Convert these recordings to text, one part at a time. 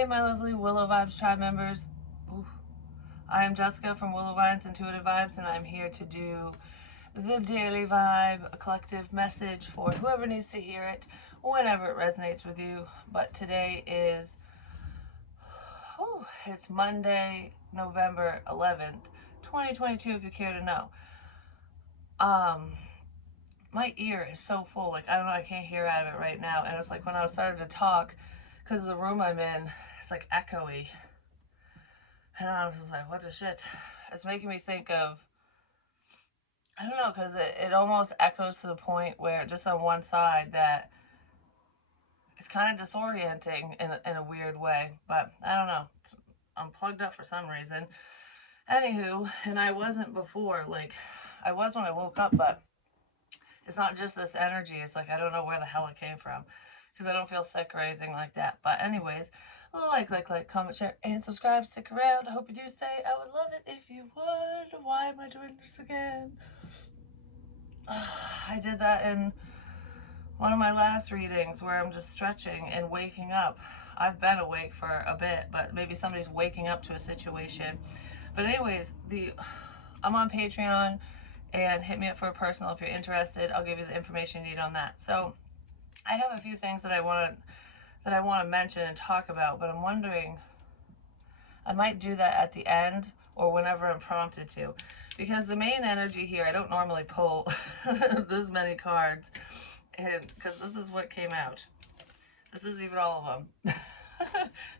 Hey, my lovely Willow Vibes tribe members. Ooh. I am Jessica from Willow Vibes Intuitive Vibes, and I'm here to do the daily vibe, a collective message for whoever needs to hear it, whenever it resonates with you. But today is, it's Monday, November 11th, 2022, if you care to know. My ear is so full, like, I don't know, I can't hear out of it right now. And it's like when I started to talk, because the room I'm in, it's like echoey. And I was just like, what the shit? It's making me think of, I don't know, because it almost echoes to the point where just on one side that it's kind of disorienting in a weird way. But I don't know. I'm plugged up for some reason. Anywho, and I wasn't before. Like, I was when I woke up, but it's not just this energy. It's like, I don't know where the hell it came from. Because I don't feel sick or anything like that. But anyways, like, comment, share, and subscribe. Stick around. I hope you do stay. I would love it if you would. Why am I doing this again? I did that in one of my last readings where I'm just stretching and waking up. I've been awake for a bit, but maybe somebody's waking up to a situation. But anyways, I'm on Patreon, and hit me up for a personal if you're interested. I'll give you the information you need on that. So I have a few things that I want to mention and talk about, but I'm wondering, I might do that at the end or whenever I'm prompted to, because the main energy here, I don't normally pull this many cards, and because this is what came out. This is even all of them.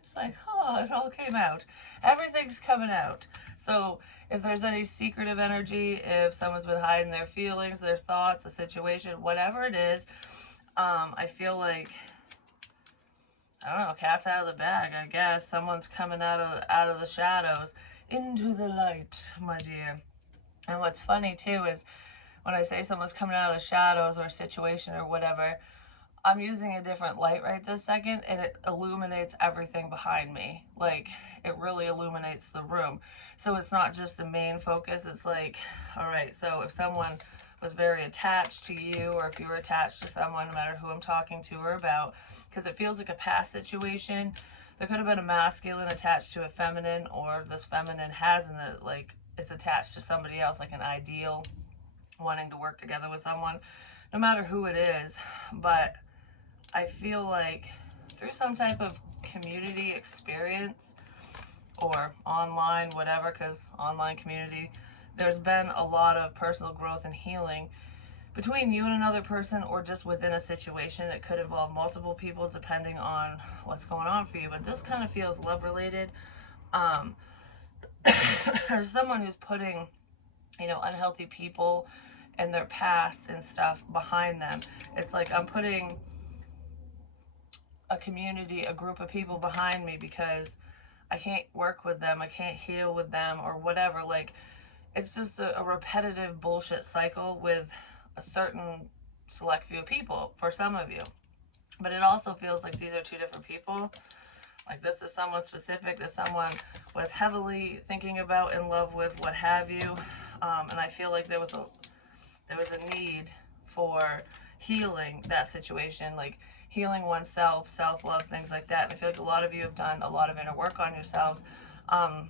It's like, oh, it all came out. Everything's coming out. So if there's any secretive energy, if someone's been hiding their feelings, their thoughts, a situation, whatever it is, I feel like, I don't know, cat's out of the bag, I guess. Someone's coming out of the shadows into the light, my dear. And what's funny too is when I say someone's coming out of the shadows or a situation or whatever, I'm using a different light right this second, and it illuminates everything behind me. Like, it really illuminates the room. So it's not just the main focus. It's like, all right, so if someone was very attached to you, or if you were attached to someone, no matter who I'm talking to or about, because it feels like a past situation. There could have been a masculine attached to a feminine, or this feminine hasn't, like, it's attached to somebody else, like an ideal, wanting to work together with someone, no matter who it is. But I feel like through some type of community experience or online, whatever, because online community, there's been a lot of personal growth and healing between you and another person, or just within a situation. It could involve multiple people depending on what's going on for you. But this kind of feels love related. There's someone who's putting, unhealthy people and their past and stuff behind them. It's like I'm putting a community, a group of people behind me because I can't work with them, I can't heal with them, or whatever. Like, it's just a repetitive bullshit cycle with a certain select few people for some of you. But it also feels like these are two different people. Like, this is someone specific that someone was heavily thinking about, in love with, what have you. And I feel like there was a need for healing that situation, like healing oneself, self-love, things like that. And I feel like a lot of you have done a lot of inner work on yourselves. I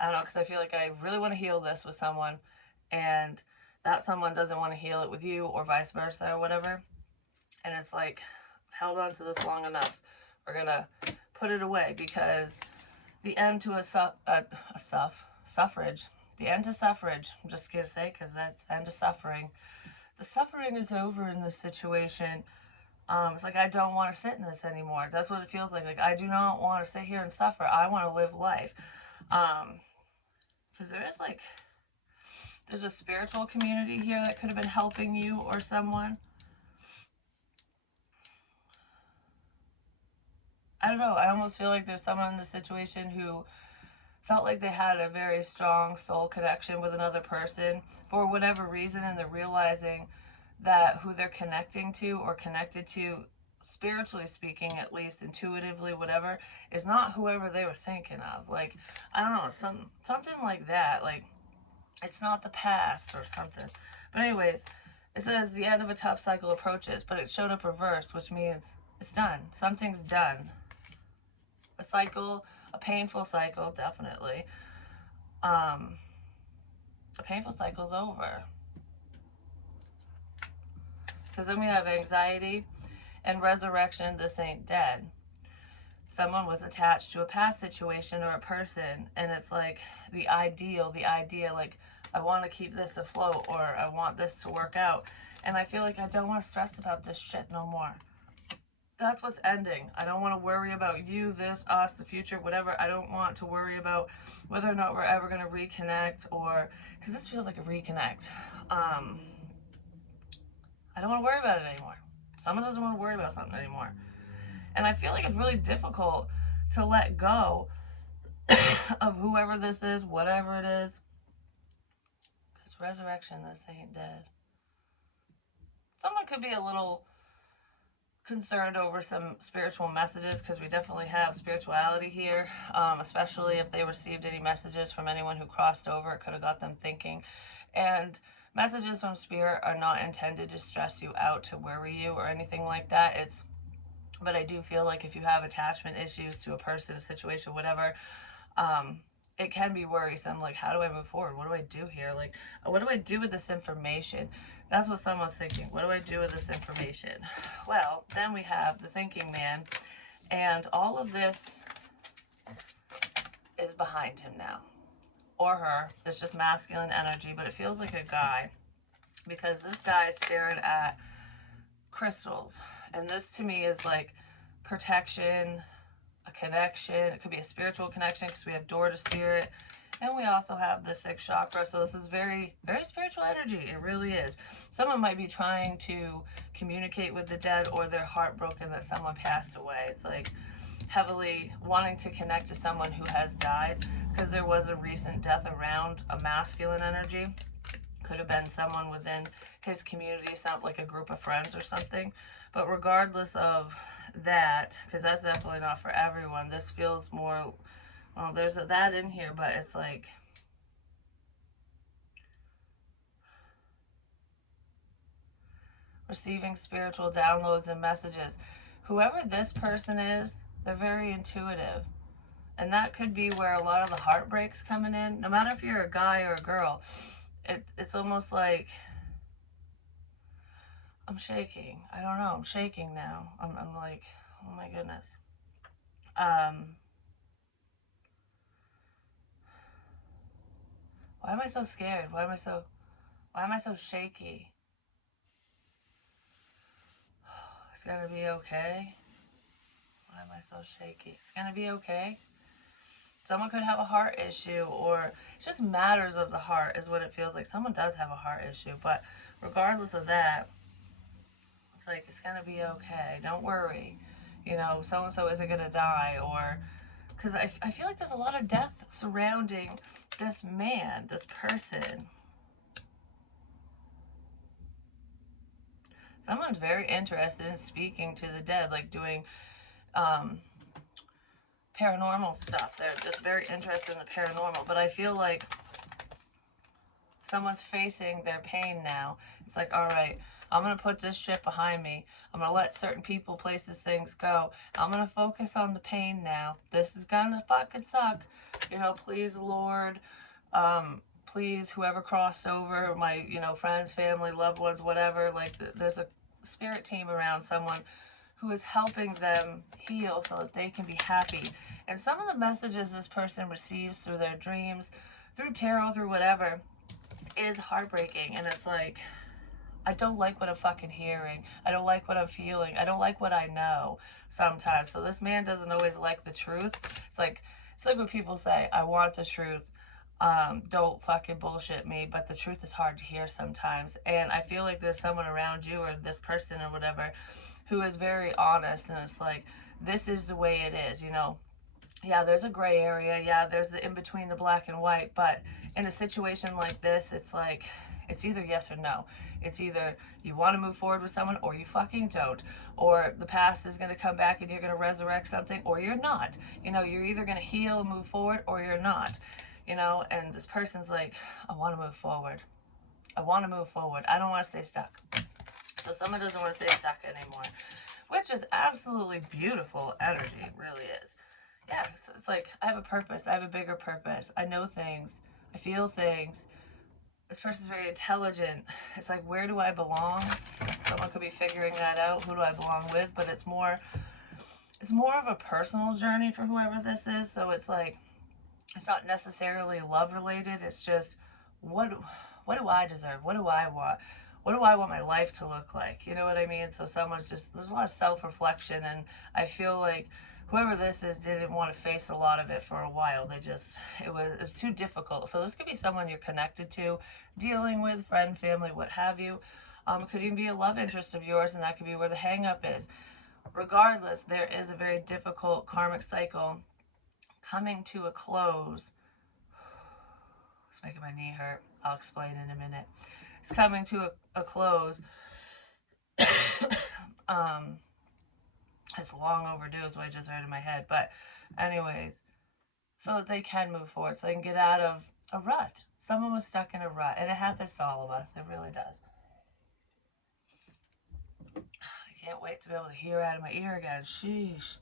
don't know, because I feel like I really want to heal this with someone, and that someone doesn't want to heal it with you, or vice versa, or whatever. And it's like, I've held on to this long enough. We're gonna put it away, because the end to suffrage. The end to suffrage, I'm just gonna say, because that's the end of suffering. The suffering is over in this situation. It's like, I don't want to sit in this anymore. That's what it feels like. Like, I do not want to sit here and suffer. I want to live life. Because there's a spiritual community here that could have been helping you or someone. I don't know. I almost feel like there's someone in this situation who felt like they had a very strong soul connection with another person for whatever reason, and they're realizing that who they're connecting to, or connected to, spiritually speaking, at least intuitively, whatever, is not whoever they were thinking of. Like, I don't know, something like that. Like, it's not the past or something. But anyways, it says the end of a tough cycle approaches, but it showed up reversed, which means It's done. Something's done. A cycle, a painful cycle, definitely. A painful cycle's over. Because then we have anxiety and resurrection. This ain't dead. Someone was attached to a past situation or a person, and it's like the idea, like, I want to keep this afloat, or I want this to work out, and I feel like I don't want to stress about this shit no more. That's what's ending. I don't want to worry about you, this, us, the future, whatever. I don't want to worry about whether or not we're ever going to reconnect, or, because this feels like a reconnect. I don't want to worry about it anymore. Someone doesn't want to worry about something anymore. And I feel like it's really difficult to let go of whoever this is, whatever it is. Because resurrection, this ain't dead. Someone could be a little concerned over some spiritual messages, because we definitely have spirituality here, especially if they received any messages from anyone who crossed over. It could have got them thinking. And messages from spirit are not intended to stress you out, to worry you, or anything like that. But I do feel like if you have attachment issues to a person, a situation, whatever, it can be worrisome. Like, how do I move forward? What do I do here? Like, what do I do with this information? That's what someone's thinking. What do I do with this information? Well, then we have the thinking man, and all of this is behind him now, or her. It's just masculine energy, but it feels like a guy, because this guy is staring at crystals, and this to me is like protection, a connection. It could be a spiritual connection, because we have door to spirit, and we also have the sixth chakra. So this is very, very spiritual energy. It really is. Someone might be trying to communicate with the dead, or they're heartbroken that someone passed away. It's like heavily wanting to connect to someone who has died, because there was a recent death around a masculine energy. Could have been someone within his community, sound like a group of friends or something. But regardless of that, because that's definitely not for everyone, this feels more, well, there's that in here, but it's like, receiving spiritual downloads and messages. Whoever this person is, they're very intuitive. And that could be where a lot of the heartbreak's coming in. No matter if you're a guy or a girl, it's almost like, I'm shaking. I don't know. I'm shaking now. I'm like, oh my goodness. Why am I so scared? Why am I so shaky? It's gonna be okay. Why am I so shaky? It's gonna be okay. Someone could have a heart issue, or it's just matters of the heart is what it feels like. Someone does have a heart issue, but regardless of that, it's like, it's gonna be okay. Don't worry. You know, so-and-so isn't gonna die, or, because I feel like there's a lot of death surrounding this man, this person. Someone's very interested in speaking to the dead, like doing paranormal stuff. They're just very interested in the paranormal. But I feel like someone's facing their pain now. It's like, all right, I'm going to put this shit behind me. I'm going to let certain people, places, things go. I'm going to focus on the pain now. This is going to fucking suck. You know, please, Lord, please, whoever crossed over, my, you know, friends, family, loved ones, whatever, like, there's a spirit team around someone who is helping them heal so that they can be happy. And some of the messages this person receives through their dreams, through tarot, through whatever, is heartbreaking. And it's like, I don't like what I'm fucking hearing. I don't like what I'm feeling. I don't like what I know sometimes. So this man doesn't always like the truth. It's like what people say, I want the truth. Don't fucking bullshit me, but the truth is hard to hear sometimes. And I feel like there's someone around you, or this person or whatever, who is very honest, and it's like, this is the way it is, you know. Yeah, there's a gray area. Yeah, there's the in between the black and white. But in a situation like this, it's like, it's either yes or no. It's either you want to move forward with someone, or you fucking don't. Or the past is going to come back and you're going to resurrect something, or you're not. You know, you're either going to heal and move forward, or you're not. You know, and this person's like, I want to move forward. I want to move forward. I don't want to stay stuck. So someone doesn't want to stay stuck anymore. Which which is absolutely beautiful energy. It really is. Yeah, it's like I have a purpose. I have a bigger purpose. I know things. I feel things. This person's very intelligent. It's like, where do I belong? Someone could be figuring that out. Who do I belong with? But it's more of a personal journey for whoever this is. So it's like, it's not necessarily love related. It's just, what do I deserve? What do I want? What do I want my life to look like? You know what I mean? So someone's just, there's a lot of self-reflection, and I feel like whoever this is didn't want to face a lot of it for a while. It was too difficult. So this could be someone you're connected to, dealing with, friend, family, what have you. It could even be a love interest of yours, and that could be where the hang up is. Regardless, there is a very difficult karmic cycle coming to a close. It's making my knee hurt. I'll explain in a minute. It's coming to a close. It's long overdue is what I just heard in my head. But anyways, so that they can move forward, so they can get out of a rut. Someone was stuck in a rut, and it happens to all of us. It really does. I can't wait to be able to hear out of my ear again. Sheesh.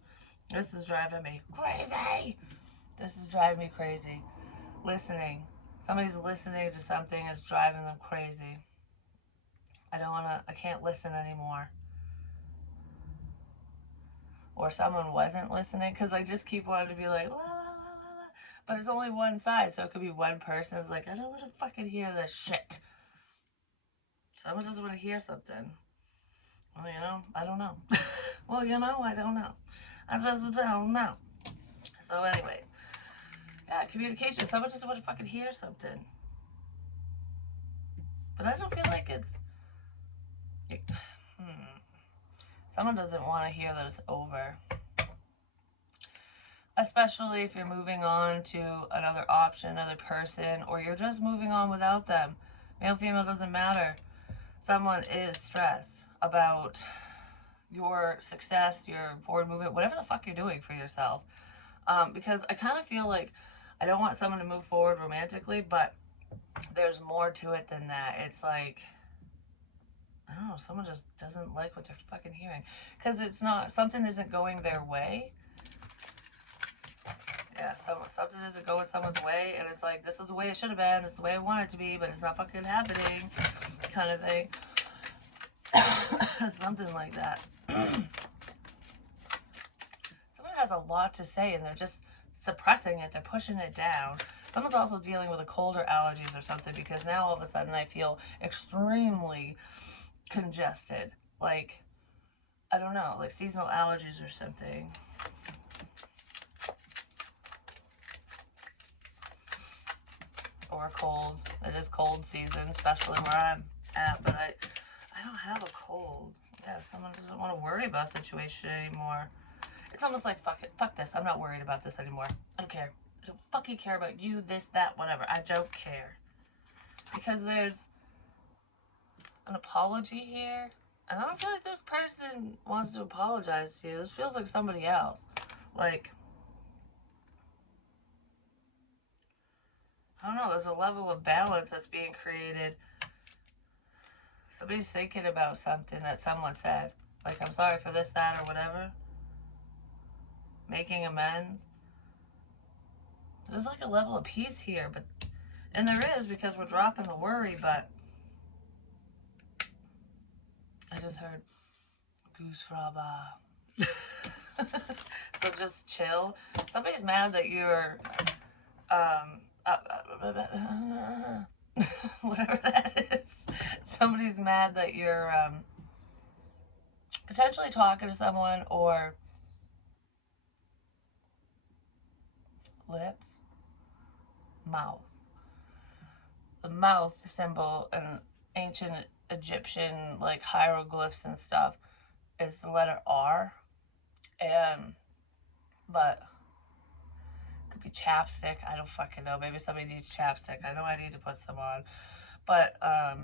This is driving me crazy. This is driving me crazy. Listening. Somebody's listening to something is driving them crazy. I can't listen anymore. Or someone wasn't listening, because I just keep wanting to be like, la, la, la, la. But it's only one side, so it could be one person is like, I don't want to fucking hear this shit. Someone doesn't want to hear something. Well, I don't know. Well, I don't know. I just don't know. So anyways, yeah, communication. Someone doesn't want to fucking hear something. But I don't feel like it's... Someone doesn't want to hear that it's over. Especially if you're moving on to another option, another person, or you're just moving on without them. Male, female, doesn't matter. Someone is stressed about your success, your forward movement, whatever the fuck you're doing for yourself. Because I kind of feel like I don't want someone to move forward romantically, but there's more to it than that. It's like, I don't know, someone just doesn't like what they're fucking hearing. Because it's not, something isn't going their way. Yeah, something doesn't go in someone's way, and it's like, this is the way it should have been, it's the way I want it to be, but it's not fucking happening, kind of thing. Something like that. Someone has a lot to say, and they're just suppressing it, they're pushing it down. Someone's also dealing with a cold or allergies or something, because now all of a sudden I feel extremely congested. Like, I don't know, like seasonal allergies or something. Or cold. It is cold season, especially where I'm at, but I don't have a cold. Yeah, someone doesn't want to worry about a situation anymore. It's almost like, fuck it, fuck this, I'm not worried about this anymore. I don't care. I don't fucking care about you, this, that, whatever. I don't care. Because there's an apology here, and I don't feel like this person wants to apologize to you. This feels like somebody else. Like, I don't know, there's a level of balance that's being created. Somebody's thinking about something that someone said. Like, I'm sorry for this, that, or whatever. Making amends. There's like a level of peace here, but... And there is, because we're dropping the worry, but... I just heard... Goose fraba. So just chill. Somebody's mad that you're... whatever that is. Somebody's mad that you're potentially talking to someone, or lips, mouth. The mouth symbol in ancient Egyptian like hieroglyphs and stuff is the letter R, but it could be chapstick. I don't fucking know. Maybe somebody needs chapstick. I know I need to put some on, but I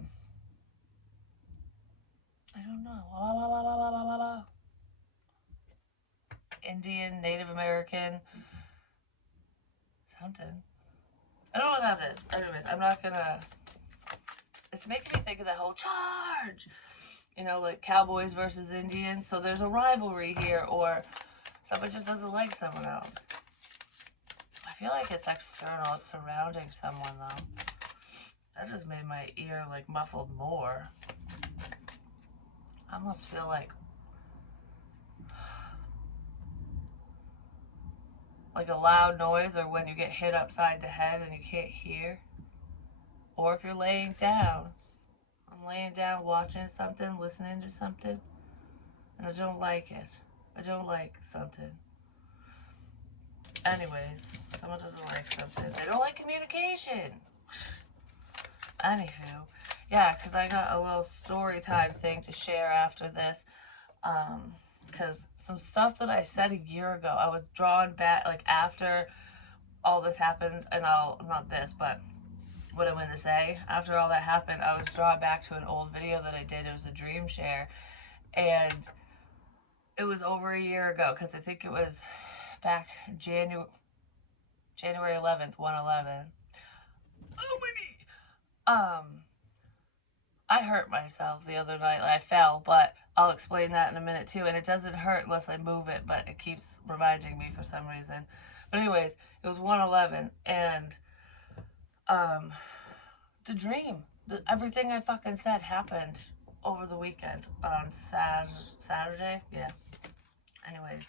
don't know. Indian, Native American, something. I don't know what that is. Anyways, I'm not gonna... It's making me think of the whole charge. you know, like cowboys versus Indians. So there's a rivalry here, or someone just doesn't like someone else. I feel like it's external, it's surrounding someone though. That just made my ear like muffled more. I almost feel like a loud noise, or when you get hit upside the head and you can't hear. Or if you're laying down. I'm laying down watching something, listening to something, and I don't like it. I don't like something. Anyways, someone doesn't like something. They don't like communication. Anywho, yeah, because I got a little story time thing to share after this. Because some stuff that I said a year ago, I was drawn back, like after all this happened, and not this, but what I'm going to say, after all that happened, I was drawn back to an old video that I did. It was a dream share, and it was over a year ago, because I think it was back January 11th, 1/11. Oh, my knee! I hurt myself the other night. I fell, but I'll explain that in a minute too. And it doesn't hurt unless I move it, but it keeps reminding me for some reason. But anyways, it was 1/11, and the dream, everything I fucking said happened over the weekend on Saturday. Yeah. Anyways,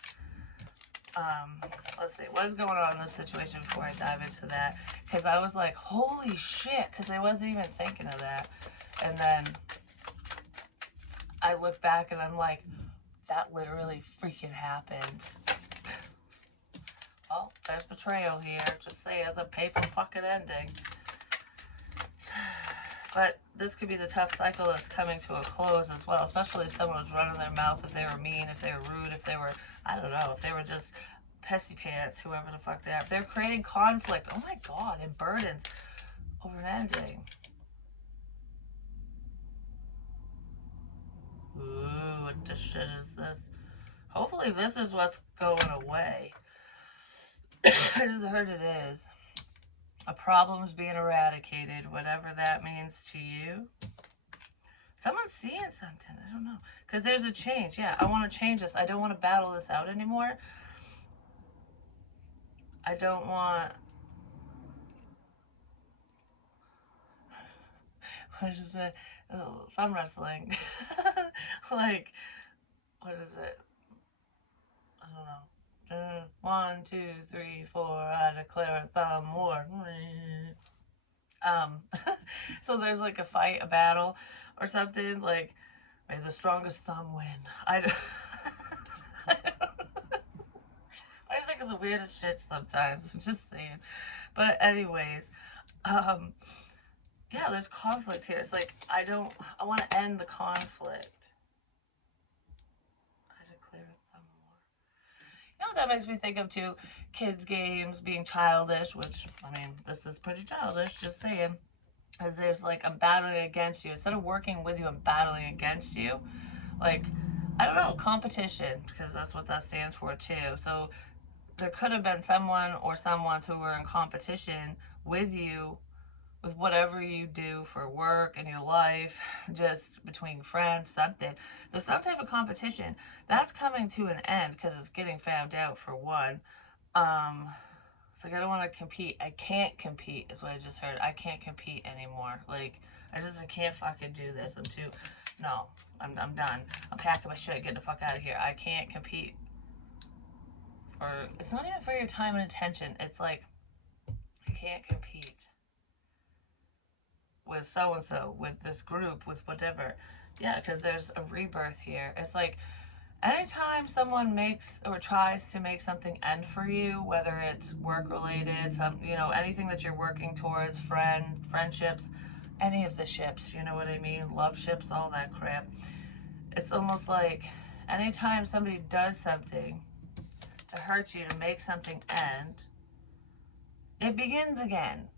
let's see what is going on in this situation before I dive into that, because I was like, holy shit, because I wasn't even thinking of that. And then I look back and I'm like, that literally freaking happened. Oh, there's betrayal here. Just say as a paper fucking ending. But this could be the tough cycle that's coming to a close as well, especially if someone was running their mouth, if they were mean, if they were rude, if they were, I don't know, if they were just pissy pants, whoever the fuck they are. If they're creating conflict, oh my god, and burdens over an ending. Ooh, what the shit is this? Hopefully this is what's going away. I just heard it is. A problem's being eradicated, whatever that means to you. Someone's seeing something, I don't know. Because there's a change, yeah, I want to change this. I don't want to battle this out anymore. I don't want... What is it? Oh, thumb wrestling. Like, what is it? I don't know. 1, 2, 3, 4, I declare a thumb war. So there's like a fight, a battle, or something, like, may the strongest thumb win. I think it's the weirdest shit sometimes, I'm just saying. But anyways, yeah, there's conflict here. It's like, I want to end the conflict. I declare a thumb war. You know what that makes me think of too? Kids' games being childish, which, I mean, this is pretty childish, just saying. As there's like, I'm battling against you. Instead of working with you, I'm battling against you. Like, I don't know, competition, because that's what that stands for too. So there could have been someone or someones who were in competition with you, with whatever you do for work in your life, just between friends, something. There's some type of competition. That's coming to an end because it's getting found out, for one. So like, I don't want to compete. I can't compete is what I just heard. I can't compete anymore. Like, I can't fucking do this. No, I'm done. I'm packing my shit, getting the fuck out of here. I can't compete. It's not even for your time and attention. It's like, I can't compete with so-and-so, with this group, with whatever. Yeah, because there's a rebirth here. It's like, anytime someone makes or tries to make something end for you, whether it's work related, anything that you're working towards, friendships, any of the ships, you know what I mean? Love ships, all that crap. It's almost like anytime somebody does something to hurt you, to make something end, it begins again.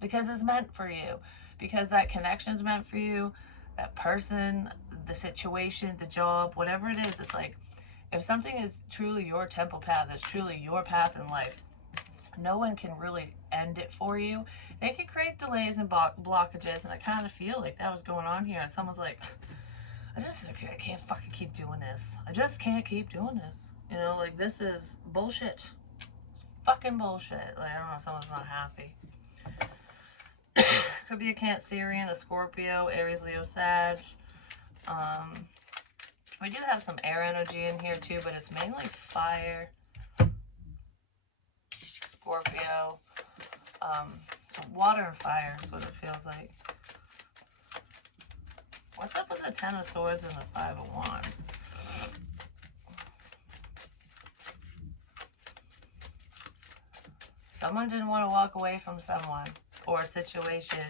Because it's meant for you. Because that connection's meant for you. That person, the situation, the job, whatever it is, it's like, if something is truly your temple path, it's truly your path in life, no one can really end it for you. They can create delays and blockages, and I kind of feel like that was going on here, and someone's like, I can't fucking keep doing this. I just can't keep doing this. You know, like, this is bullshit. It's fucking bullshit. Like, I don't know, someone's not happy. Could be a Cancerian, a Scorpio, Aries, Leo, Sag. We do have some air energy in here too, but it's mainly fire. Scorpio. Water and fire is what it feels like. What's up with the Ten of Swords and the Five of Wands? Someone didn't want to walk away from someone or a situation.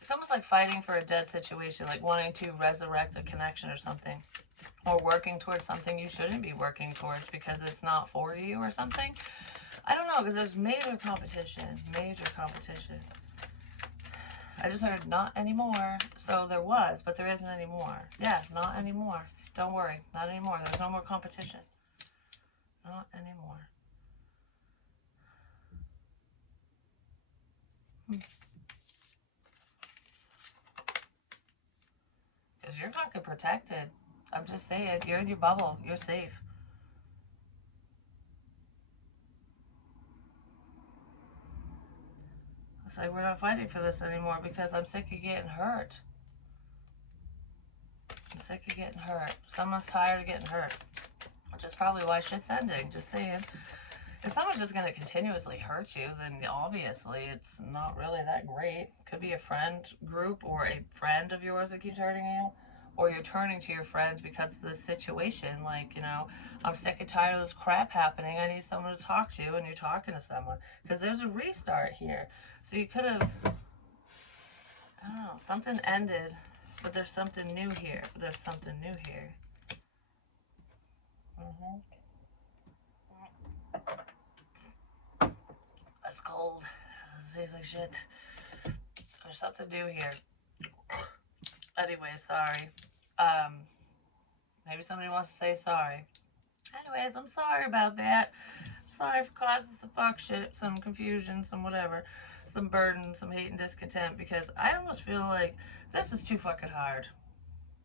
It's almost like fighting for a dead situation, like wanting to resurrect a connection or something. Or working towards something you shouldn't be working towards because it's not for you or something. I don't know, because there's major competition. Major competition. I just heard not anymore. So there was, but there isn't anymore. Yeah, not anymore. Don't worry, not anymore. There's no more competition. Not anymore. Because you're fucking protected. I'm just saying, you're in your bubble. You're safe. It's like, we're not fighting for this anymore because I'm sick of getting hurt. I'm sick of getting hurt. Someone's tired of getting hurt. Which is probably why shit's ending. Just saying. If someone's just going to continuously hurt you, then obviously it's not really that great. Could be a friend group or a friend of yours that keeps hurting you. Or you're turning to your friends because of the situation. Like, you know, I'm sick and tired of this crap happening. I need someone to talk to. And you're talking to someone. Because there's a restart here. So you could have, I don't know, something ended. But there's something new here. There's something new here. That's cold. It tastes like shit. There's something new here. Anyway, sorry. Maybe somebody wants to say sorry. Anyways, I'm sorry about that. I'm sorry for causing some fuck shit, some confusion, some whatever, some burden, some hate and discontent, because I almost feel like this is too fucking hard.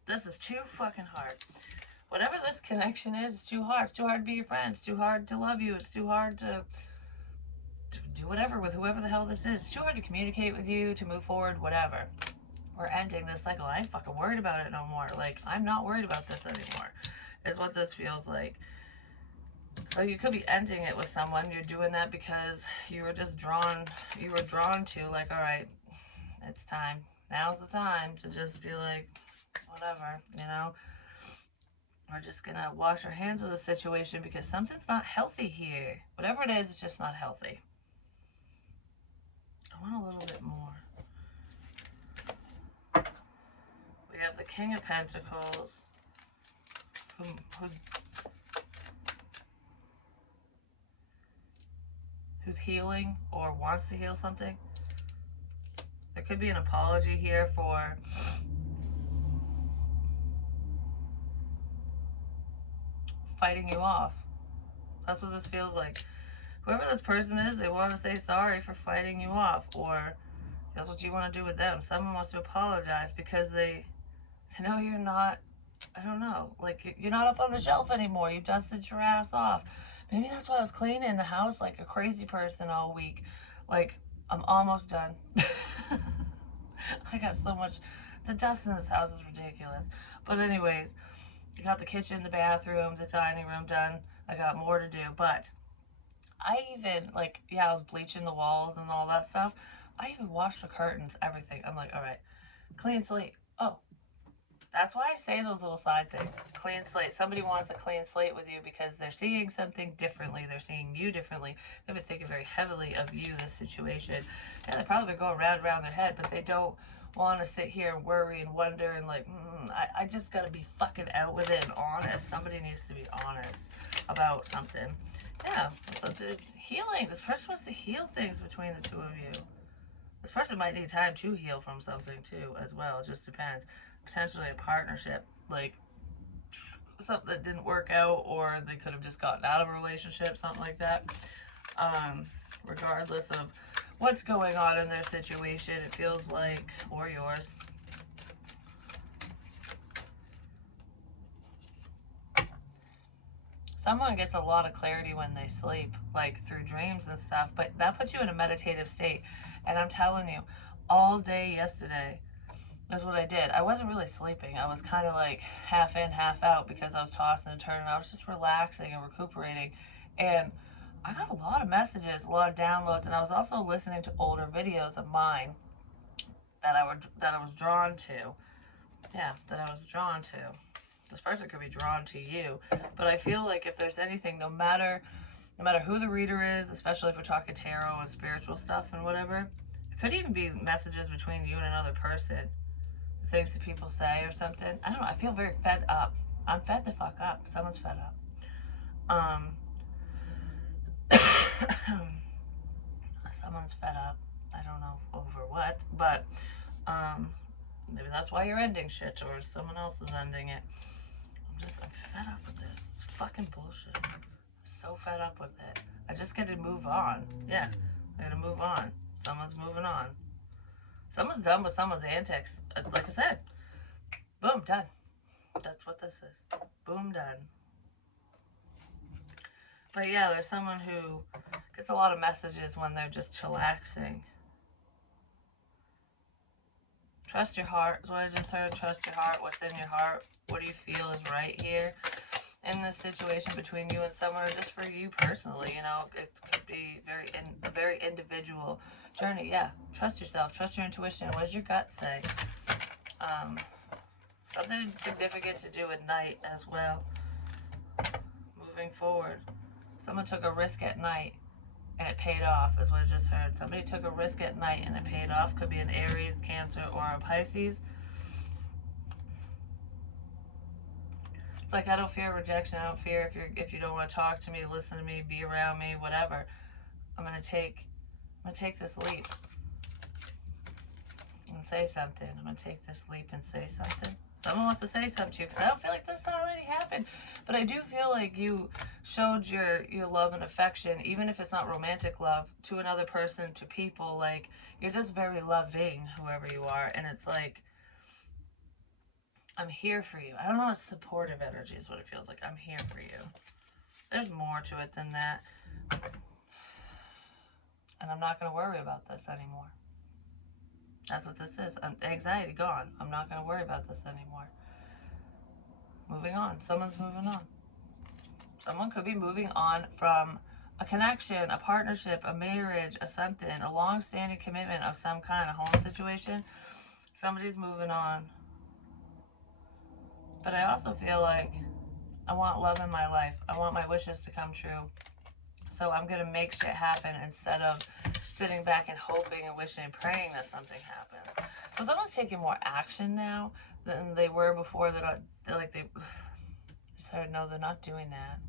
This is too fucking hard. Whatever this connection is, it's too hard. It's too hard to be your friend. It's too hard to love you. It's too hard to do whatever with whoever the hell this is. It's too hard to communicate with you, to move forward, whatever. We're ending this cycle. I ain't fucking worried about it no more. Like, I'm not worried about this anymore, is what this feels like. So you could be ending it with someone. You're doing that because you were just drawn, to, like, all right, it's time. Now's the time to just be like, whatever, you know? We're just gonna wash our hands of the situation because something's not healthy here. Whatever it is, it's just not healthy. I want a little bit more. We have the King of Pentacles, who's healing or wants to heal something. There could be an apology here for fighting you off. That's what this feels like. Whoever this person is, they want to say sorry for fighting you off, or that's what you want to do with them. Someone wants to apologize because they know you're not, I don't know, like, you're not up on the shelf anymore. You dusted your ass off. Maybe that's why I was cleaning the house like a crazy person all week. Like, I'm almost done. I got so much, the dust in this house is ridiculous. But anyways, I got the kitchen, the bathroom, the dining room done. I got more to do, but I even, like, yeah, I was bleaching the walls and all that stuff. I even washed the curtains, everything. I'm like, all right, clean slate. Oh, that's why I say those little side things. Clean slate. Somebody wants a clean slate with you because they're seeing something differently. They're seeing you differently. They've been thinking very heavily of you, this situation. And they probably go around their head, but they don't want to sit here and worry and wonder and like, I just got to be fucking out with it and honest. Somebody needs to be honest about something. Yeah, so healing. This person wants to heal things between the two of you. This person might need time to heal from something too, as well. It just depends. Potentially a partnership, like something that didn't work out, or they could have just gotten out of a relationship, something like that. Regardless of what's going on in their situation, it feels like, or yours, Someone gets a lot of clarity when they sleep, like through dreams and stuff, but that puts you in a meditative state. And I'm telling you, all day yesterday is what I did. I wasn't really sleeping. I was kind of like half in, half out because I was tossing and turning. I was just relaxing and recuperating. And I got a lot of messages, a lot of downloads, and I was also listening to older videos of mine that I was drawn to. Yeah, that I was drawn to. This person could be drawn to you, but I feel like if there's anything, no matter who the reader is, especially if we're talking tarot and spiritual stuff and whatever, it could even be messages between you and another person, things that people say or something. I don't know. I feel very fed up. I'm fed the fuck up. Someone's fed up. Someone's fed up. I don't know over what, but maybe that's why you're ending shit, or someone else is ending it. I'm fed up with this. It's fucking bullshit. I'm so fed up with it. I just gotta move on. Yeah, I gotta move on. Someone's moving on. Someone's done with someone's antics. Like I said, boom, done. That's what this is. Boom, done. But yeah, there's someone who gets a lot of messages when they're just chillaxing. Trust your heart is what I just heard. Trust your heart. What's in your heart? What do you feel is right here in this situation between you and someone, or just for you personally? You know, it could be a very individual journey. Yeah, trust yourself. Trust your intuition. What does your gut say? Something significant to do at night as well. Moving forward. Someone took a risk at night and it paid off, is what I just heard. Somebody took a risk at night and it paid off. Could be an Aries, Cancer, or a Pisces. It's like, I don't fear rejection. I don't fear if you don't want to talk to me, listen to me, be around me, whatever. I'm gonna take this leap and say something. I'm gonna take this leap and say something. Someone wants to say something to you, because I don't feel like this already happened, but I do feel like you showed your love and affection, even if it's not romantic love, to another person, to people. Like, you're just very loving, whoever you are, and it's like, I'm here for you. I don't know, a supportive energy is what it feels like. I'm here for you. There's more to it than that. And I'm not going to worry about this anymore. That's what this is. Anxiety gone. I'm not going to worry about this anymore. Moving on. Someone's moving on. Someone could be moving on from a connection, a partnership, a marriage, a something, a long-standing commitment of some kind, a home situation. Somebody's moving on. But I also feel like I want love in my life. I want my wishes to come true. So I'm going to make shit happen instead of sitting back and hoping and wishing and praying that something happens. So someone's taking more action now than they were before. They started, no, they're not doing that.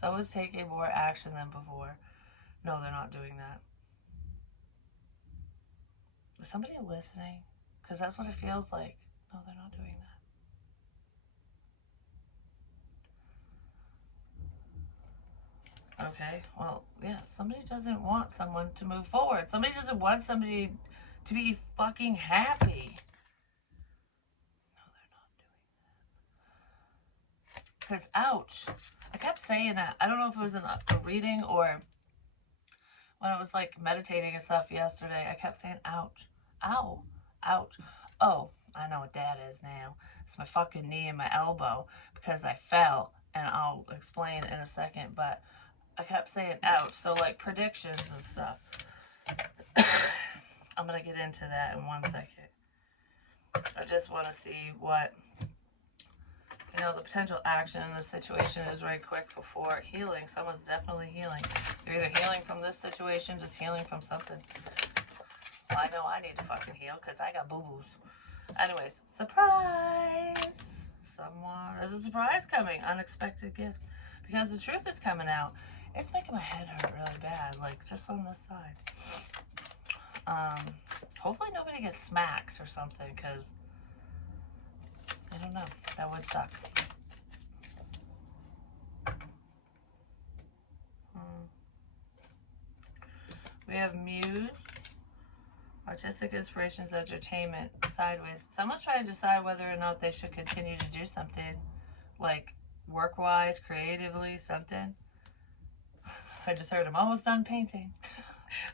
Someone's taking more action than before. No, they're not doing that. Is somebody listening? Because that's what it feels like. No, they're not doing that. Okay, well, yeah, somebody doesn't want someone to move forward. Somebody doesn't want somebody to be fucking happy. No, they're not doing that. Because, ouch. I kept saying that. I don't know if it was in a reading or when I was like meditating and stuff yesterday. I kept saying, ouch. Ow. Ouch. Oh, I know what that is now. It's my fucking knee and my elbow because I fell. And I'll explain in a second, but I kept saying ouch. So like predictions and stuff. I'm going to get into that in 1 second. I just want to see what, the potential action in this situation is right quick before healing. Someone's definitely healing. You're either healing from this situation, just healing from something. Well, I know I need to fucking heal because I got boo-boos. Anyways, surprise! There's a surprise coming. Unexpected gifts. Because the truth is coming out. It's making my head hurt really bad, like just on this side. Hopefully nobody gets smacked or something, because I don't know, that would suck. We have muse, artistic inspirations, entertainment, sideways. Someone's trying to decide whether or not they should continue to do something. like work-wise, creatively, something. I just heard I'm almost done painting,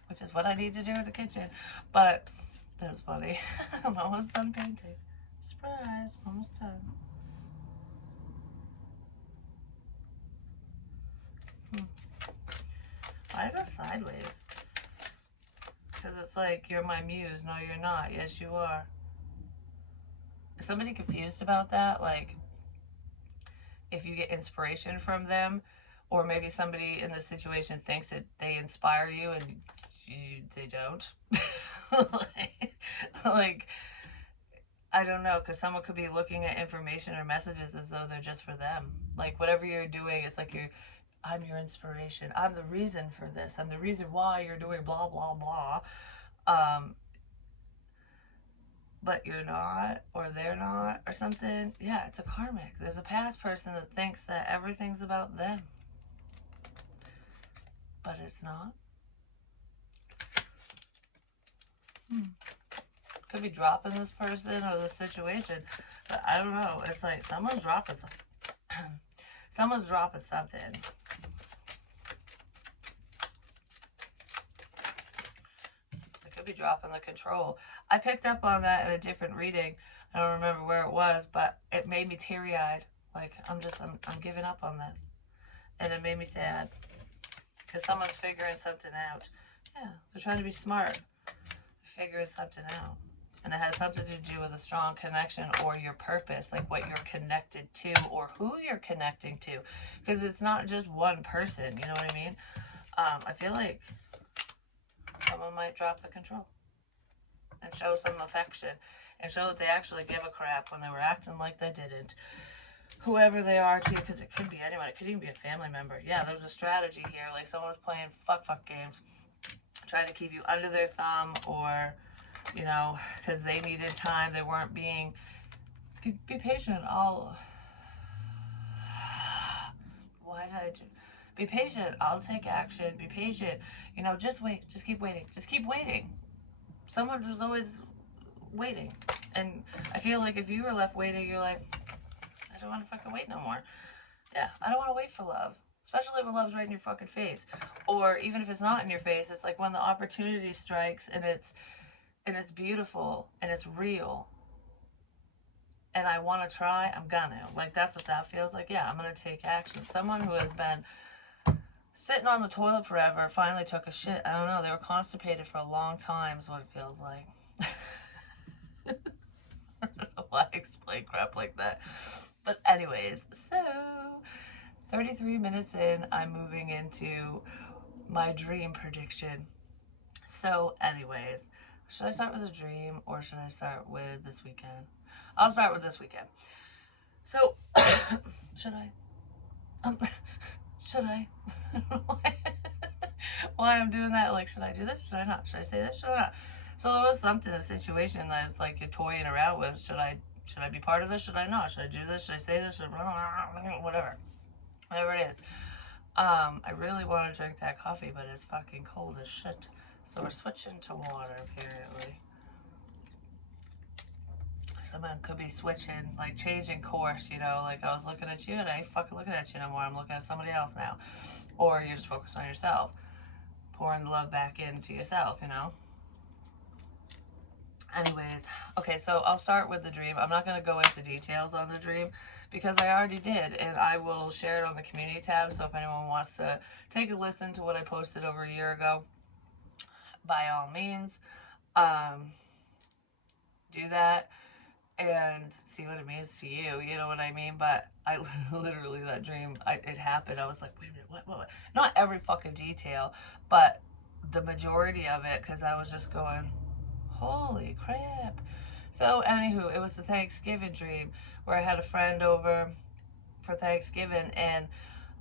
which is what I need to do in the kitchen. But that's funny. I'm almost done painting. Surprise, I'm almost done. Why is it sideways? Because it's like, you're my muse. No, you're not. Yes, you are. Is somebody confused about that? Like, if you get inspiration from them, or maybe somebody in this situation thinks that they inspire you and they don't. like, I don't know, because someone could be looking at information or messages as though they're just for them. Like, whatever you're doing, it's like I'm your inspiration. I'm the reason for this. I'm the reason why you're doing blah, blah, blah. Um, but you're not, or they're not, or something. Yeah, it's a karmic. There's a past person that thinks that everything's about them, but it's not. Could be dropping this person or this situation, but I don't know. It's like someone's dropping something. Someone's dropping something. They could be dropping the control. I picked up on that in a different reading. I don't remember where it was, but it made me teary-eyed. Like, I'm giving up on this. And it made me sad. Because someone's figuring something out. Yeah, they're trying to be smart. They're figuring something out. And it has something to do with a strong connection or your purpose, like what you're connected to or who you're connecting to. Because it's not just one person, you know what I mean? I feel like someone might drop the control and show some affection and show that they actually give a crap when they were acting like they didn't. Whoever they are to you, because it could be anyone. It could even be a family member. Yeah, there's a strategy here. Like someone was playing fuck games, trying to keep you under their thumb, or, you know, because they needed time. They weren't being... Be patient. Why did I do... Be patient. I'll take action. Be patient. You know, just wait. Just keep waiting. Just keep waiting. Someone was always waiting. And I feel like if you were left waiting, you're like, I don't want to fucking wait no more. Yeah, I don't want to wait for love. Especially when love's right in your fucking face. Or even if it's not in your face, it's like when the opportunity strikes and it's beautiful and it's real. And I want to try, I'm gonna. Like, that's what that feels like. Yeah, I'm gonna take action. Someone who has been sitting on the toilet forever finally took a shit. I don't know, they were constipated for a long time is what it feels like. I don't know why I explain crap like that. But anyways, so 33 minutes in, I'm moving into my dream prediction. So anyways, should I start with a dream or should I start with this weekend? I'll start with this weekend. So, should I? Should I? I don't know why I'm doing that. Like, should I do this? Should I not? Should I say this? Should I not? So there was something, a situation that it's like you're toying around with. Should I be part of this? Should I not? Should I do this? Should I say this? Whatever it is. I really want to drink that coffee, but it's fucking cold as shit. So we're switching to water, apparently. Someone could be switching, like changing course, you know, like I was looking at you and I ain't fucking looking at you no more. I'm looking at somebody else now. Or you're just focused on yourself. Pouring the love back into yourself, you know. Anyways, okay, so I'll start with the dream. I'm not going to go into details on the dream because I already did, and I will share it on the community tab. So if anyone wants to take a listen to what I posted over a year ago, by all means, do that and see what it means to you. You know what I mean? But I literally, that dream, it happened. I was like, wait a minute, what? Not every fucking detail, but the majority of it, because I was just going, holy crap. So anywho, it was the Thanksgiving dream where I had a friend over for Thanksgiving and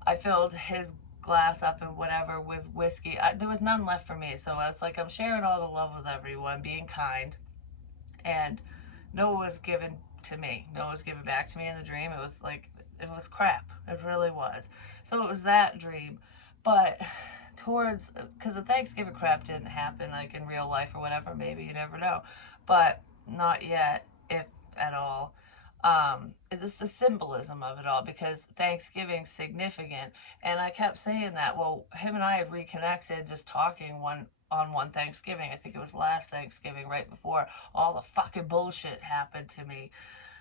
I filled his glass up and whatever with whiskey. There was none left for me, so I was like, I'm sharing all the love with everyone, being kind, and no one was given to me. No one was given back to me in the dream. It was like, it was crap. It really was. So it was that dream. But towards, because the Thanksgiving crap didn't happen like in real life or whatever, maybe, you never know. But not yet, if at all. It's the symbolism of it all, because Thanksgiving's significant. And I kept saying that. Well, him and I had reconnected just talking one Thanksgiving. I think it was last Thanksgiving, right before all the fucking bullshit happened to me.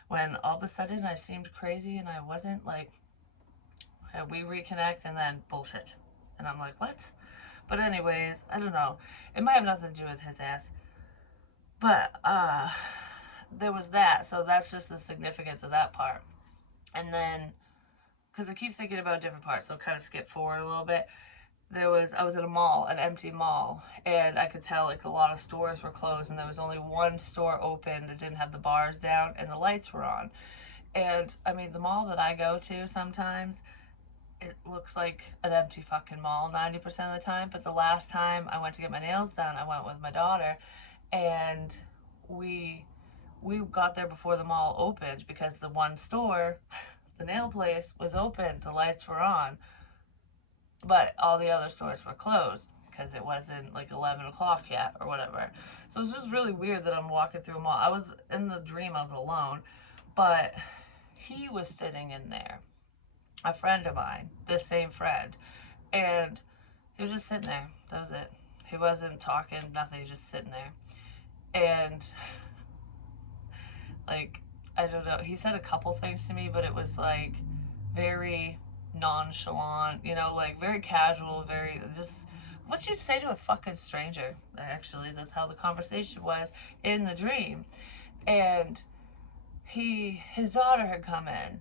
When all of a sudden I seemed crazy and I wasn't, like, we reconnect and then bullshit. And I'm like, what? But anyways, I don't know. It might have nothing to do with his ass. But there was that. So that's just the significance of that part. And then, because I keep thinking about different parts, so kind of skip forward a little bit. I was at a mall, an empty mall, and I could tell like a lot of stores were closed, and there was only one store open that didn't have the bars down and the lights were on. And I mean, the mall that I go to sometimes, it looks like an empty fucking mall 90% of the time. But the last time I went to get my nails done, I went with my daughter, and we we got there before the mall opened, because the one store, the nail place, was open, the lights were on, but all the other stores were closed because it wasn't like 11 o'clock yet or whatever. So it's just really weird that I'm walking through a mall. I was in the dream, I was alone, but he was sitting in there, a friend of mine, this same friend, and he was just sitting there. That was it. He wasn't talking, nothing, he was just sitting there. And like, I don't know, he said a couple things to me, but it was like very nonchalant, like very casual, very just what you'd say to a fucking stranger. Actually, that's how the conversation was in the dream. And his daughter had come in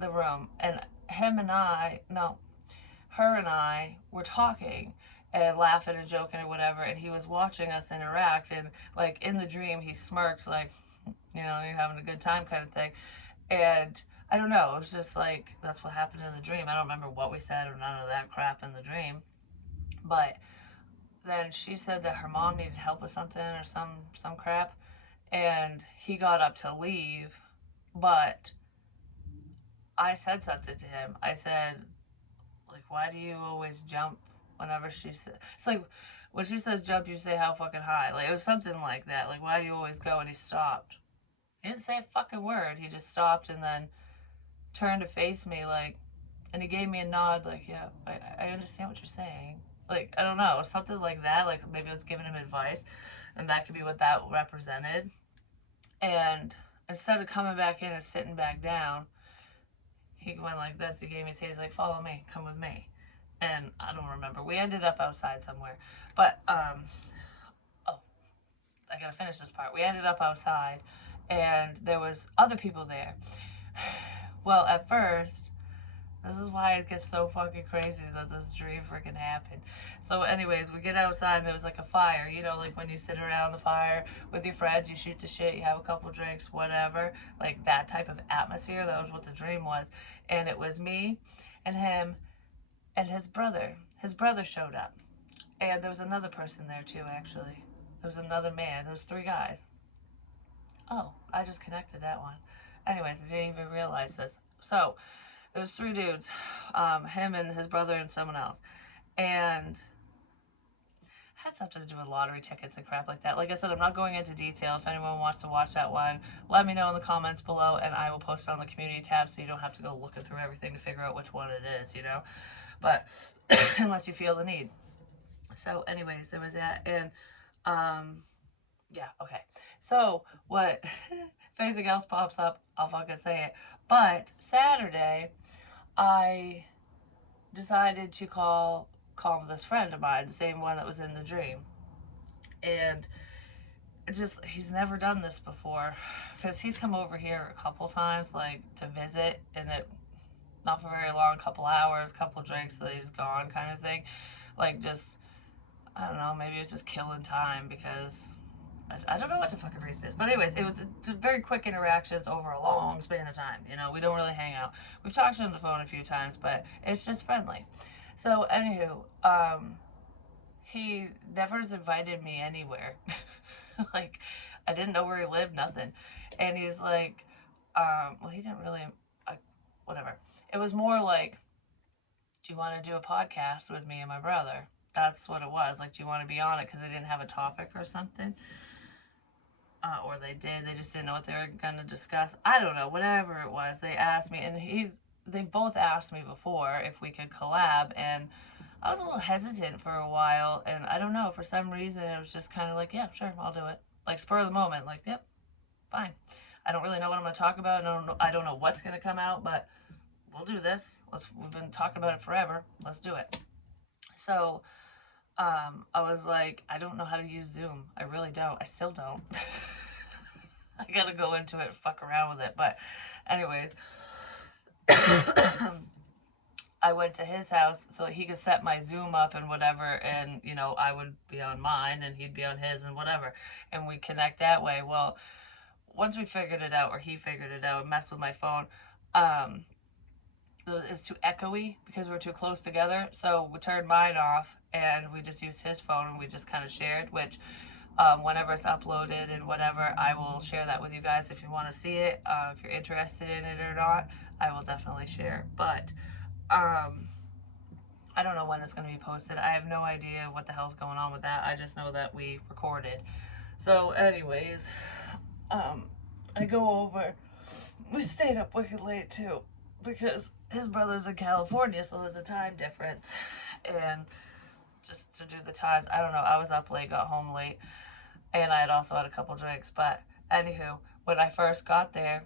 the room, and him and I, no, her and I were talking and laughing and joking or whatever, and he was watching us interact, and like in the dream he smirked, like, you're having a good time kind of thing. And I don't know, it was just like that's what happened in the dream. I don't remember what we said or none of that crap in the dream. But then she said that her mom needed help with something or some crap, and he got up to leave. But I said something to him. I said, like, why do you always jump whenever she says, it's like when she says jump, you say how fucking high. Like, it was something like that. Like, why do you always go? And he stopped. He didn't say a fucking word. He just stopped and then turned to face me, like, and he gave me a nod, like, yeah, I understand what you're saying. Like, I don't know, something like that. Like, maybe I was giving him advice, and that could be what that represented. And instead of coming back in and sitting back down, he went like this. He gave me his hand. He's like, follow me, come with me. And I don't remember. We ended up outside somewhere. But, oh, I gotta finish this part. We ended up outside, and there was other people there. Well, at first, this is why it gets so fucking crazy that this dream freaking happened. So, anyways, we get outside and there was like a fire. Like when you sit around the fire with your friends, you shoot the shit, you have a couple drinks, whatever. Like that type of atmosphere. That was what the dream was. And it was me and him and his brother. His brother showed up. And there was another person there too, actually. There was another man. There was three guys. Oh, I just connected that one. Anyways, I didn't even realize this. So, there was three dudes, him and his brother and someone else, and had something to do with lottery tickets and crap like that. Like I said, I'm not going into detail. If anyone wants to watch that one, let me know in the comments below, and I will post it on the community tab, so you don't have to go looking through everything to figure out which one it is. But unless you feel the need. So, anyways, there was that, and yeah, okay. So what? If anything else pops up, I'll fucking say it. But Saturday, I decided to call this friend of mine, the same one that was in the dream. And he's never done this before, because he's come over here a couple times, like, to visit, and it not for very long, couple hours, couple drinks, so he's gone kind of thing. Like, just, I don't know, maybe it's just killing time, because I don't know what the fucking reason is. But anyways, it was very quick interactions over a long span of time. We don't really hang out. We've talked on the phone a few times, but it's just friendly. So, anywho, he never has invited me anywhere. Like, I didn't know where he lived, nothing. And he's like, well, he didn't really, whatever. It was more like, do you want to do a podcast with me and my brother? That's what it was. Like, do you want to be on it? Because I didn't have a topic or something. or they did. They just didn't know what they were gonna discuss. I don't know. Whatever it was, they asked me, and they both asked me before if we could collab, and I was a little hesitant for a while, and I don't know, for some reason it was just kind of like, yeah, sure, I'll do it. Like spur of the moment, like, yep, fine. I don't really know what I'm gonna talk about. I don't know what's gonna come out, but we'll do this. We've been talking about it forever. Let's do it. So I was like, I don't know how to use Zoom. I really don't. I still don't. I gotta go into it and fuck around with it. But, anyways, I went to his house so he could set my Zoom up and whatever, and I would be on mine and he'd be on his and whatever, and we connect that way. Well, once we figured it out, or he figured it out, and messed with my phone, um, it was too echoey because we were too close together. So we turned mine off and we just used his phone and we just kind of shared, which whenever it's uploaded and whatever, I will share that with you guys if you want to see it. If you're interested in it or not, I will definitely share. But I don't know when it's going to be posted. I have no idea what the hell's going on with that. I just know that we recorded. So, anyways, I go over. We stayed up wicked late too because his brother's in California, so there's a time difference. And just to do the times, I don't know. I was up late, got home late, and I had also had a couple drinks. But anywho, when I first got there,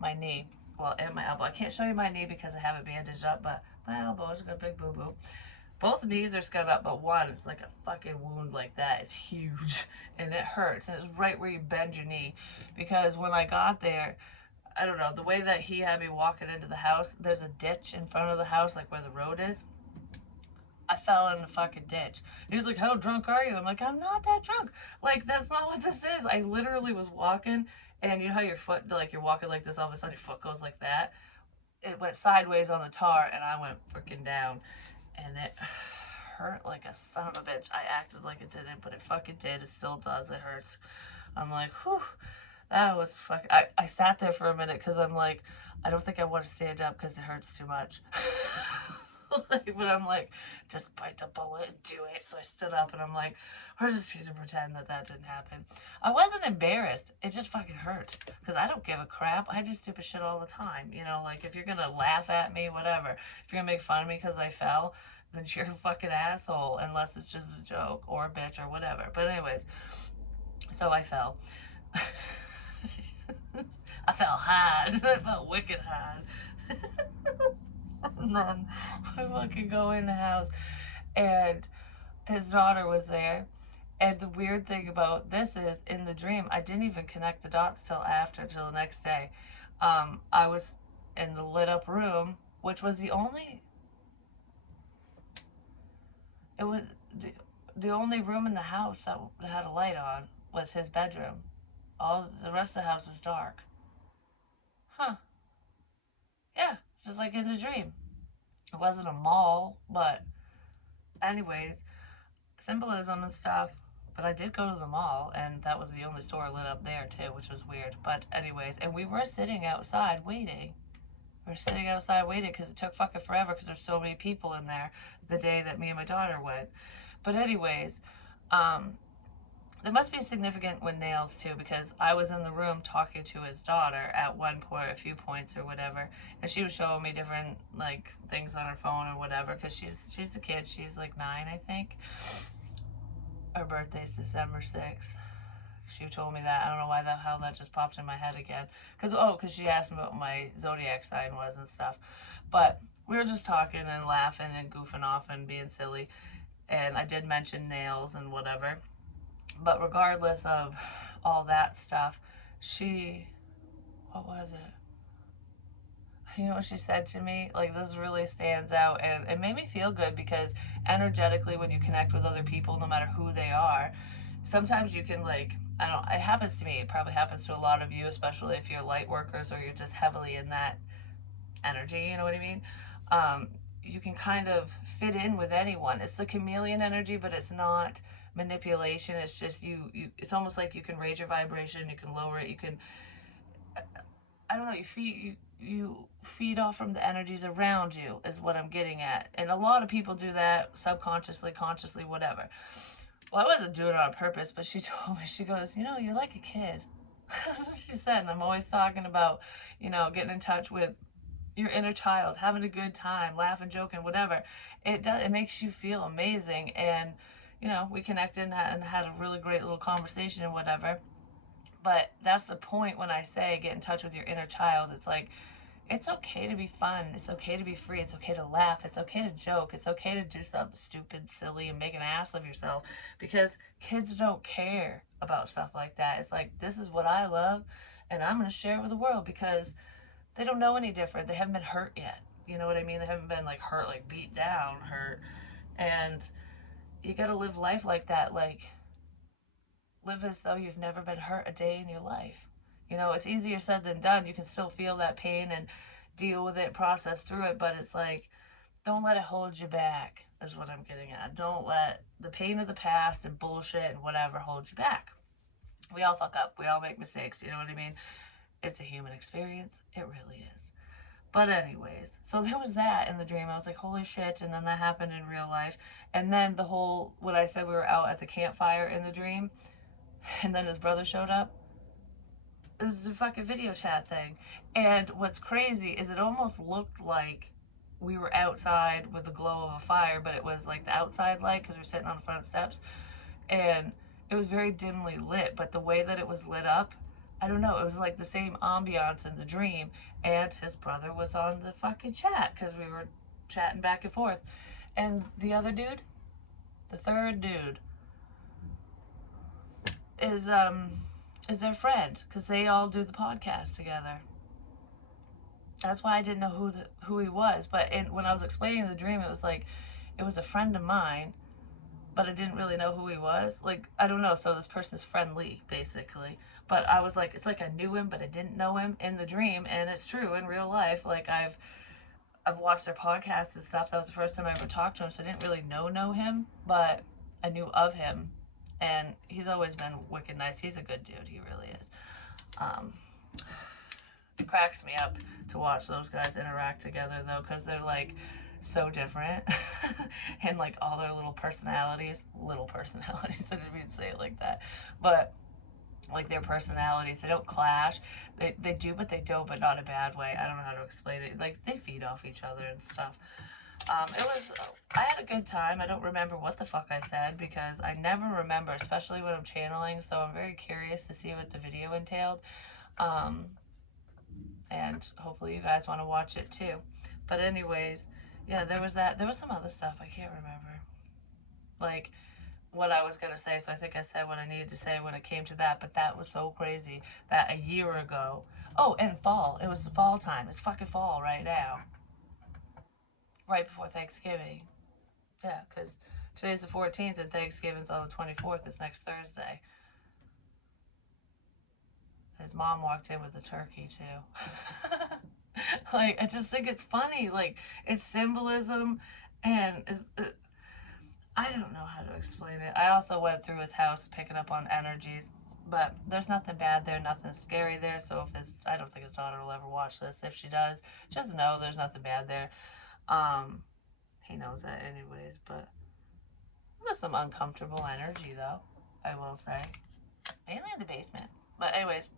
my knee, well, and my elbow. I can't show you my knee because I have it bandaged up, but my elbow's got a big boo boo. Both knees are scut up, but one is like a fucking wound like that. It's huge and it hurts, and it's right where you bend your knee. Because when I got there, I don't know, the way that he had me walking into the house, there's a ditch in front of the house, like where the road is. I fell in the fucking ditch. He was like, how drunk are you? I'm like, I'm not that drunk. Like, that's not what this is. I literally was walking, and you know how your foot, like, you're walking like this, all of a sudden your foot goes like that? It went sideways on the tar, and I went freaking down. And it hurt like a son of a bitch. I acted like it didn't, but it fucking did. It still does. It hurts. I'm like, whew, that was fucking. I sat there for a minute because I'm like, I don't think I want to stand up because it hurts too much. But I'm like, just bite the bullet and do it. So I stood up and I'm like, we're just going to pretend that that didn't happen. I wasn't embarrassed. It just fucking hurt because I don't give a crap. I do stupid shit all the time. Like if you're going to laugh at me, whatever. If you're going to make fun of me because I fell, then you're a fucking asshole unless it's just a joke or a bitch or whatever. But anyways, so I fell. I fell hard. I felt wicked hard. And then I fucking go in the house, and his daughter was there. And the weird thing about this is, in the dream, I didn't even connect the dots till the next day. I was in the lit up room, which was it was the only room in the house that had a light on was his bedroom. All the rest of the house was dark. Huh. Yeah, just like in the dream. It wasn't a mall, but anyways, symbolism and stuff. But I did go to the mall, and that was the only store lit up there too, which was weird. But anyways, and we were sitting outside waiting. We were sitting outside waiting because it took fucking forever because there's so many people in there the day that me and my daughter went. But anyways, um, there must be significant with nails too, because I was in the room talking to his daughter at one point, a few points or whatever, and she was showing me different like things on her phone or whatever, because she's a kid. She's like 9, I think. Her birthday's December 6th. She told me that. I don't know why how that just popped in my head again. Because she asked me what my zodiac sign was and stuff. But we were just talking and laughing and goofing off and being silly. And I did mention nails and whatever. But regardless of all that stuff, what was it? You know what she said to me? Like, this really stands out, and it made me feel good because energetically, when you connect with other people, no matter who they are, sometimes you can, like, I don't, it happens to me. It probably happens to a lot of you, especially if you're light workers or you're just heavily in that energy, you know what I mean? You can kind of fit in with anyone. It's the chameleon energy, but it's not manipulation. It's just it's almost like you can raise your vibration, you can lower it, you can, I don't know, you feed off from the energies around you is what I'm getting at. And a lot of people do that subconsciously, consciously, whatever. Well, I wasn't doing it on purpose, but she told me, she goes, you're like a kid. That's what she said. And I'm always talking about, you know, getting in touch with your inner child, having a good time, laughing, joking, whatever. It makes you feel amazing. And, you know, we connected and had a really great little conversation and whatever. But that's the point when I say get in touch with your inner child. It's like, it's okay to be fun. It's okay to be free. It's okay to laugh. It's okay to joke. It's okay to do something stupid, silly, and make an ass of yourself, because kids don't care about stuff like that. It's like, this is what I love, and I'm going to share it with the world, because they don't know any different. They haven't been hurt yet. You know what I mean? They haven't been like hurt, like beat down, hurt. And you got to live life like that. Like, live as though you've never been hurt a day in your life. You know, it's easier said than done. You can still feel that pain and deal with it, process through it, but it's like, don't let it hold you back, is what I'm getting at. Don't let the pain of the past and bullshit and whatever hold you back. We all fuck up. We all make mistakes. You know what I mean? It's a human experience. It really is. But anyways, so there was that in the dream. I was like, holy shit. And then that happened in real life. And then the whole, what I said, we were out at the campfire in the dream, and then his brother showed up. It was a fucking video chat thing. And what's crazy is it almost looked like we were outside with the glow of a fire, but it was like the outside light because we're sitting on the front steps. And it was very dimly lit, but the way that it was lit up, I don't know, it was like the same ambiance in the dream. And his brother was on the fucking chat because we were chatting back and forth. And the other dude, the third dude, is their friend, because they all do the podcast together. That's why I didn't know who he was. But when I was explaining the dream, it was like, it was a friend of mine, but I didn't really know who he was. Like, I don't know. So this person's friendly, basically. But I was like, it's like I knew him, but I didn't know him in the dream. And it's true in real life. Like, I've watched their podcasts and stuff. That was the first time I ever talked to him, so I didn't really know him, but I knew of him. And he's always been wicked nice. He's a good dude. He really is. It cracks me up to watch those guys interact together, though, because they're like so different and like all their little personalities. I didn't mean to say it like that, but like their personalities, they don't clash. They do, but they don't, but not in a bad way. I don't know how to explain it. Like, they feed off each other and stuff. I had a good time. I don't remember what the fuck I said, because I never remember, especially when I'm channeling, so I'm very curious to see what the video entailed. And hopefully you guys want to watch it too. But anyways, yeah, there was that. There was some other stuff I can't remember. Like, what I was gonna say, so I think I said what I needed to say when it came to that, but that was so crazy that a year ago. Oh, and fall. It was the fall time. It's fucking fall right now. Right before Thanksgiving. Yeah, because today's the 14th and Thanksgiving's on the 24th. It's next Thursday. His mom walked in with the turkey too. Like, I just think it's funny. Like, it's symbolism, and I don't know how to explain it. I also went through his house picking up on energies, but there's nothing bad there, nothing scary there. So I don't think his daughter will ever watch this. If she does, just know there's nothing bad there. He knows that anyways, but it was some uncomfortable energy, though, I will say. Mainly in the basement. But anyways,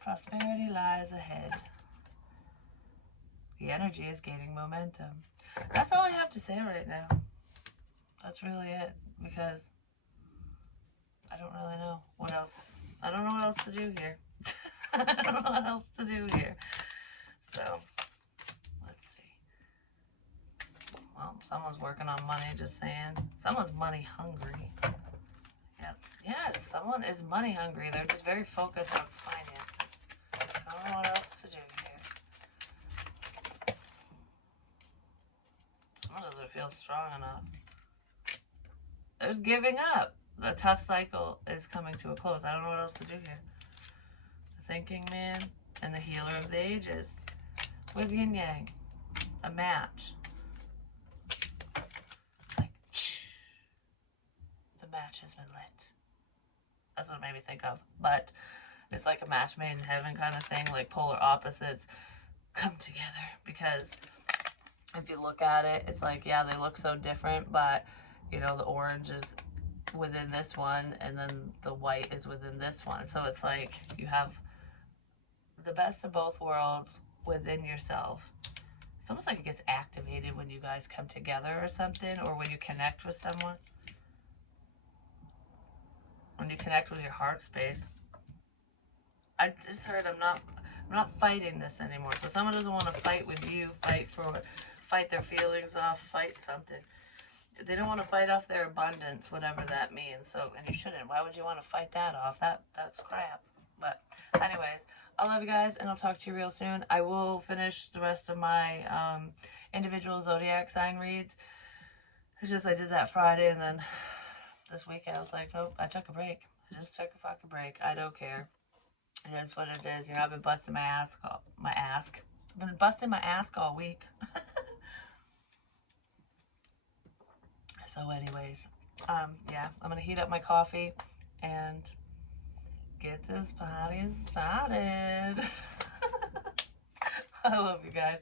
prosperity lies ahead. The energy is gaining momentum. That's all I have to say right now. That's really it, because I don't really know what else. I don't know what else to do here. I don't know what else to do here. So, let's see. Well, someone's working on money, just saying. Someone's money hungry. Yeah, yes, someone is money hungry. They're just very focused on finances. I don't know what else to do here. Someone doesn't feel strong enough. There's giving up. The tough cycle is coming to a close. I don't know what else to do here. The thinking man and the healer of the ages. With yin yang. A match. Like, the match has been lit. That's what it made me think of. But it's like a match made in heaven kind of thing. Like polar opposites come together. Because if you look at it, it's like, yeah, they look so different. But, you know, the orange is within this one, and then the white is within this one. So it's like you have the best of both worlds within yourself. It's almost like it gets activated when you guys come together or something, or when you connect with someone. When you connect with your heart space. I just heard I'm not fighting this anymore. So someone doesn't want to fight with you, fight their feelings off, fight something. They don't want to fight off their abundance, whatever that means. So, and you shouldn't. Why would you want to fight that off? That's crap. But anyways, I love you guys, and I'll talk to you real soon. I will finish the rest of my individual zodiac sign reads. It's just I did that Friday, and then this weekend I was like, nope, I took a break. I just took a fucking break. I don't care. It is what it is. You know, I've been busting my ass. I've been busting my ass all week. So anyways, yeah, I'm going to heat up my coffee and get this party started. I love you guys.